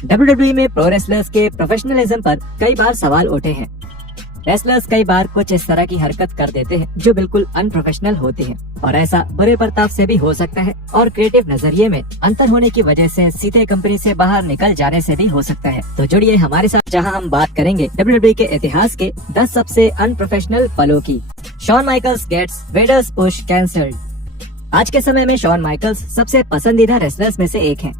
WWE में pro wrestlers के professionalism पर कई बार सवाल उठे हैं। रेसलर्स कई बार कुछ इस तरह की हरकत कर देते हैं जो बिल्कुल अनप्रोफेशनल होती है, और ऐसा बुरे बर्ताव से भी हो सकता है और क्रिएटिव नजरिए में अंतर होने की वजह से सीधे कंपनी से बाहर निकल जाने से भी हो सकता है। तो जुड़िए हमारे साथ, जहां हम बात करेंगे WWE के इतिहास के 10 सबसे अनप्रोफेशनल पलों की। Shawn Michaels gets Vader's push cancelled. आज के समय में शॉन माइकल्स सबसे पसंदीदा रेसलर्स में से एक हैं,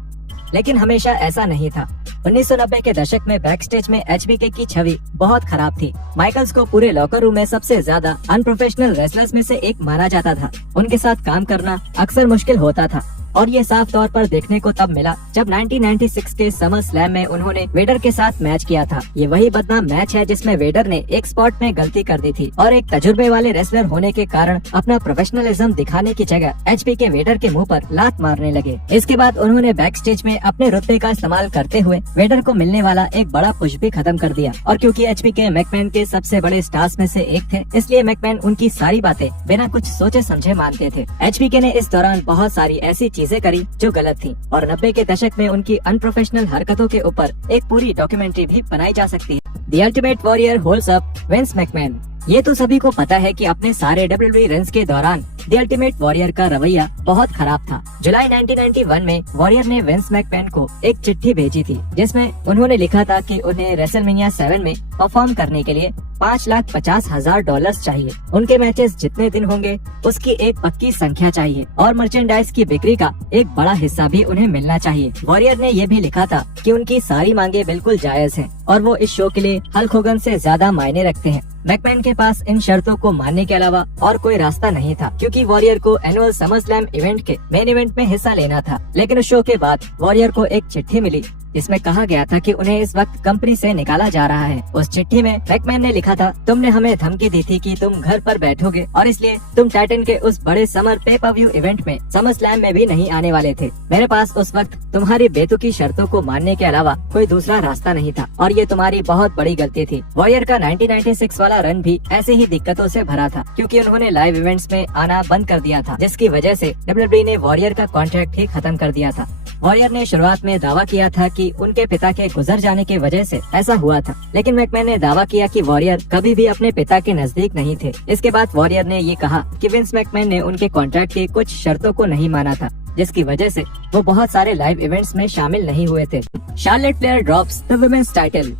लेकिन हमेशा ऐसा नहीं था। 1990 के दशक में बैकस्टेज में HBK की छवि बहुत खराब थी। माइकल्स को पूरे लॉकर रूम में सबसे ज्यादा अनप्रोफेशनल रेसलर्स में से एक माना जाता था। उनके साथ काम करना अक्सर मुश्किल होता था, और ये साफ तौर पर देखने को तब मिला जब 1996 के समर स्लैम में उन्होंने वेडर के साथ मैच किया था। ये वही बदनाम मैच है जिसमें वेडर ने एक स्पॉट में गलती कर दी थी, और एक तजुर्बे वाले रेसलर होने के कारण अपना प्रोफेशनलिज्म दिखाने की जगह HBK वेडर के मुंह पर लात मारने लगे। इसके बाद उन्होंने बैक स्टेज में अपने रुतबे का इस्तेमाल करते हुए वेडर को मिलने वाला एक बड़ा पुश भी खत्म कर दिया। और क्योंकि HBK मैकमैन के सबसे बड़े स्टार्स में से एक थे, इसलिए मैकमैन उनकी सारी बातें बिना कुछ सोचे समझे मानते थे। HBK ने इस दौरान बहुत सारी ऐसी चीजें करी जो गलत थी, और 90 के दशक में उनकी अनप्रोफेशनल हरकतों के ऊपर एक पूरी डॉक्यूमेंट्री भी बनाई जा सकती है। The ultimate warrior holds up Vince McMahon. ये तो सभी को पता है कि अपने सारे WWE रन्स के दौरान द अल्टीमेट वॉरियर का रवैया बहुत खराब था। जुलाई 1991 में वॉरियर ने विंस मैकमैन को एक चिट्ठी भेजी थी, जिसमें उन्होंने लिखा था कि उन्हें रेसलमेनिया 7 में परफॉर्म करने के लिए $5,50,000 चाहिए। उनके मैचेस जितने दिन होंगे उसकी एक पक्की संख्या चाहिए, और मर्चेंडाइज की बिक्री का एक बड़ा हिस्सा भी उन्हें मिलना चाहिए। वॉरियर ने ये भी लिखा था कि उनकी सारी मांगे बिल्कुल जायज हैं, और वो इस शो के लिए हल्क होगन से ज्यादा मायने रखते हैं। मैकमैन के पास इन शर्तों को मानने के अलावा और कोई रास्ता नहीं था, क्योंकि वॉरियर को एनुअल समर स्लैम इवेंट के मेन इवेंट में हिस्सा लेना था। लेकिन उस शो के बाद वॉरियर को एक चिट्ठी मिली जिसमें कहा गया था कि उन्हें इस वक्त कंपनी से निकाला जा रहा है। उस चिट्ठी में मैकमैन ने लिखा था, तुमने हमें धमकी दी थी कि तुम घर पर बैठोगे, और इसलिए तुम टाइटन के उस बड़े समर पे पर व्यू इवेंट में समर स्लैम में भी नहीं आने वाले थे। मेरे पास उस वक्त तुम्हारी बेतुकी शर्तों को मानने के अलावा कोई दूसरा रास्ता नहीं था, और ये तुम्हारी बहुत बड़ी गलती थी। वॉरियर का 1996 वाला रन भी ऐसे ही दिक्कतों से भरा था, क्योंकि उन्होंने लाइव इवेंट्स में आना बंद कर दिया था, जिसकी वजह से WWE ने वॉरियर का कॉन्ट्रैक्ट ही खत्म कर दिया था। वॉरियर ने शुरुआत में दावा किया था कि उनके पिता के गुजर जाने की वजह से ऐसा हुआ था, लेकिन मैकमैन ने दावा किया कि वॉरियर कभी भी अपने पिता के नजदीक नहीं थे। इसके बाद वॉरियर ने ये कहा कि विंस मैकमैन ने उनके कॉन्ट्रैक्ट की कुछ शर्तों को नहीं माना था, जिसकी वजह से वो बहुत सारे लाइव इवेंट्स में शामिल नहीं हुए थे। Charlotte Flair drops the women's title.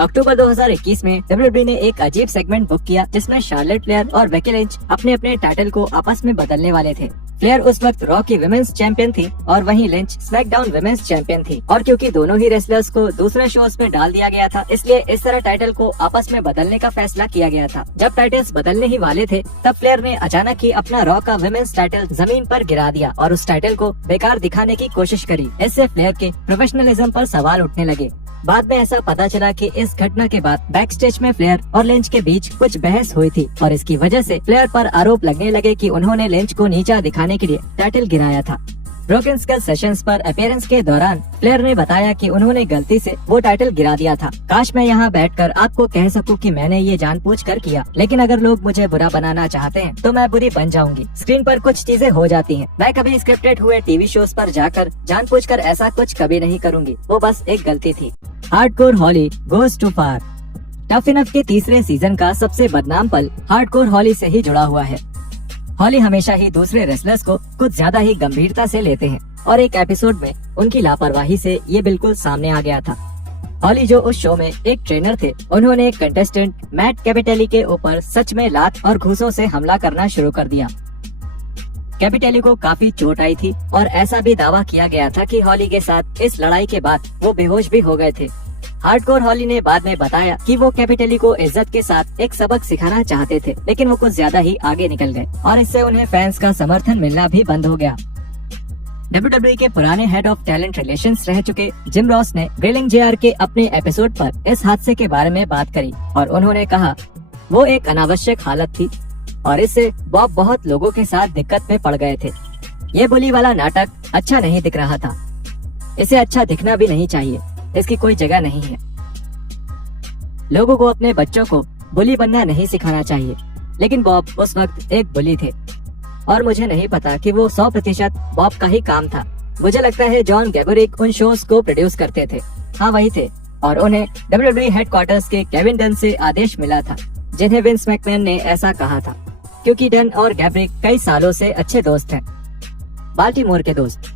अक्टूबर 2021 में WWE ने एक अजीब सेगमेंट बुक किया जिसमें शार्लेट फ्लेयर और बेकी लिंच अपने अपने टाइटल को आपस में बदलने वाले थे। फ्लेयर उस वक्त रॉ की विमेंस चैंपियन थी, और वहीं लिंच स्मैकडाउन विमेंस चैंपियन थी। और क्योंकि दोनों ही रेसलर्स को दूसरे शोज में डाल दिया गया था, इसलिए इस तरह टाइटल को आपस में बदलने का फैसला किया गया था। जब टाइटल्स बदलने ही वाले थे, तब फ्लेयर ने अचानक ही अपना रॉ का विमेंस टाइटल जमीन पर गिरा दिया और उस टाइटल को बेकार दिखाने की कोशिश करी। इससे फ्लेयर के प्रोफेशनलिज्म पर सवाल उठने लगे। बाद में ऐसा पता चला कि इस घटना के बाद बैक स्टेज में फ्लेयर और लिंच के बीच कुछ बहस हुई थी, और इसकी वजह से फ्लेयर पर आरोप लगने लगे कि उन्होंने लिंच को नीचा दिखाने के लिए टाइटल गिराया था। ब्रोकन स्कल सेशंस पर अपीयरेंस के दौरान फ्लेयर ने बताया कि उन्होंने गलती से वो टाइटल गिरा दिया था। काश मैं यहाँ बैठकर आपको कह सकूं कि मैंने ये जानबूझकर किया, लेकिन अगर लोग मुझे बुरा बनाना चाहते हैं तो मैं बुरी बन जाऊंगी। स्क्रीन पर कुछ चीजें हो जाती हैं। मैं कभी स्क्रिप्टेड हुए टीवी शोज पर जाकर जानबूझकर ऐसा कुछ कभी नहीं करूंगी, वो बस एक गलती थी। Hardcore Holly goes too far. Tough enough के तीसरे सीजन का सबसे बदनाम पल हार्डकोर हॉली से ही जुड़ा हुआ है। हॉली हमेशा ही दूसरे रेसलर्स को कुछ ज्यादा ही गंभीरता से लेते हैं, और एक एपिसोड में उनकी लापरवाही से ये बिल्कुल सामने आ गया था। हॉली जो उस शो में एक ट्रेनर थे, उन्होंने एक कंटेस्टेंट मैट कैपिटेली के ऊपर सच में लात और घूसों से हमला करना शुरू कर दिया। कैपिटेली को काफी चोट आई थी, और ऐसा भी दावा किया गया था कि हॉली के साथ इस लड़ाई के बाद वो बेहोश भी हो गए थे। हार्डकोर हॉली ने बाद में बताया कि वो कैपिटेली को इज्जत के साथ एक सबक सिखाना चाहते थे, लेकिन वो कुछ ज्यादा ही आगे निकल गए, और इससे उन्हें फैंस का समर्थन मिलना भी बंद हो गया। WWE के पुराने हेड ऑफ टैलेंट रिलेशंस रह चुके जिम रॉस ने ग्रिलिंग JR के अपने एपिसोड पर इस हादसे के बारे में बात करी, और उन्होंने कहा वो एक अनावश्यक हालत थी, और इससे बॉब बहुत लोगों के साथ दिक्कत में पड़ गए थे। ये बुली वाला नाटक अच्छा नहीं दिख रहा था। इसे अच्छा दिखना भी नहीं चाहिए, इसकी कोई जगह नहीं है। लोगों को अपने बच्चों को बुली बनना नहीं सिखाना चाहिए, लेकिन बॉब उस वक्त एक बुली थे, और मुझे नहीं पता कि वो 100% बॉब का ही काम था। मुझे लगता है जॉन गैबोरिक उन शोज को प्रोड्यूस करते थे। हाँ वही थे, और उन्हें WWE हेडक्वार्टर्स के केविन डन से आदेश मिला था, जिन्हें विंस मैकमैन ने ऐसा कहा था, क्योंकि डन और गैब्रिक कई सालों से अच्छे दोस्त हैं, बाल्टीमोर के दोस्त,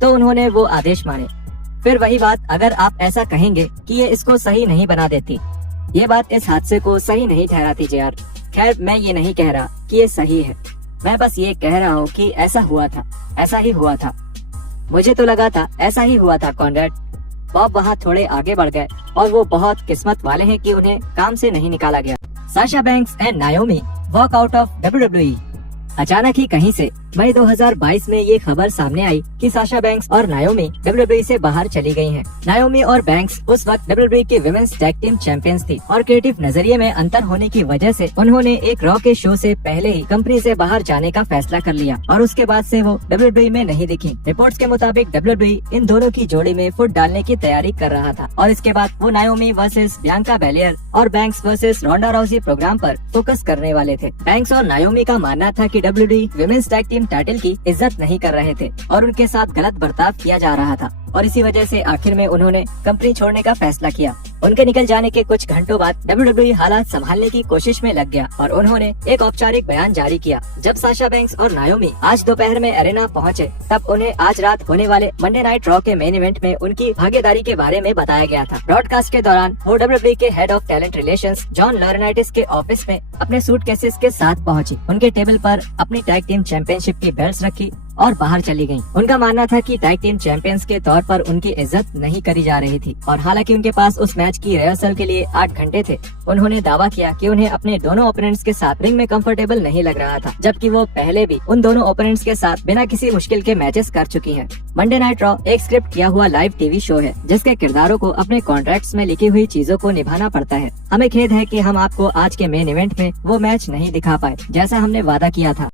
तो उन्होंने वो आदेश माने। फिर वही बात, अगर आप ऐसा कहेंगे कि ये इसको सही नहीं बना देती, ये बात इस हादसे को सही नहीं ठहराती जेआर। खैर, मैं ये नहीं कह रहा कि ये सही है, मैं बस ये कह रहा हूँ कि ऐसा हुआ था, ऐसा ही हुआ था। मुझे तो लगा था ऐसा ही हुआ था कॉनरेड। बॉब वहाँ थोड़े आगे बढ़ गए, और वो बहुत किस्मत वाले हैं कि उन्हें काम से नहीं निकाला गया। Sasha banks and नायोमी walk out of WWE। अचानक ही कहीं से मई 2022 में ये खबर सामने आई कि साशा बैंक्स और नायोमी WWE से बाहर चली गई हैं। नायोमी और बैंक्स उस वक्त WWE की विमेंस टैग टीम चैंपियंस थी, और क्रिएटिव नजरिए में अंतर होने की वजह से उन्होंने एक रॉ के शो से पहले ही कंपनी से बाहर जाने का फैसला कर लिया, और उसके बाद से वो WWE में नहीं दिखी। रिपोर्ट्स के मुताबिक WWE इन दोनों की जोड़ी में फुट डालने की तैयारी कर रहा था, और इसके बाद वो नायोमी वर्सेस बियांका बेलियर और बैंक्स वर्सेस रोंडा राउजी प्रोग्राम पर फोकस करने वाले थे। बैंक्स और नायोमी का मानना था कि WWE women's tag team title की इज्जत नहीं कर रहे थे, और उनके साथ गलत बर्ताव किया जा रहा था, और इसी वजह से आखिर में उन्होंने कंपनी छोड़ने का फैसला किया। उनके निकल जाने के कुछ घंटों बाद WWE हालात संभालने की कोशिश में लग गया, और उन्होंने एक औपचारिक बयान जारी किया। जब साशा बैंक्स और नायोमी आज दोपहर में एरेना पहुंचे, तब उन्हें आज रात होने वाले मंडे नाइट रॉ के मेन इवेंट में उनकी भागीदारी के बारे में बताया गया था। ब्रॉडकास्ट के दौरान वो WWE के head of talent relations John Laurinaitis के ऑफिस में अपने सूटकेसेस के साथ पहुंची, उनके टेबल पर अपनी टैग टीम चैंपियनशिप की बेल्ट्स रखी और बाहर चली गयी। उनका मानना था कि टैग टीम चैंपियंस के तौर पर उनकी इज्जत नहीं करी जा रही थी, और हालांकि उनके पास उस मैच की रिहर्सल के लिए 8 घंटे थे, उन्होंने दावा किया कि उन्हें अपने दोनों ओपोनेंट्स के साथ रिंग में कंफर्टेबल नहीं लग रहा था, जबकि वो पहले भी उन दोनों ओपोनेंट्स के साथ बिना किसी मुश्किल के मैचेस कर चुकी हैं। मंडे नाइट रॉ एक स्क्रिप्ट किया हुआ लाइव टीवी शो है, जिसके किरदारों को अपने कॉन्ट्रैक्ट्स में लिखी हुई चीजों को निभाना पड़ता है। हमें खेद है कि हम आपको आज के मेन इवेंट में वो मैच नहीं दिखा पाए, जैसा हमने वादा किया था।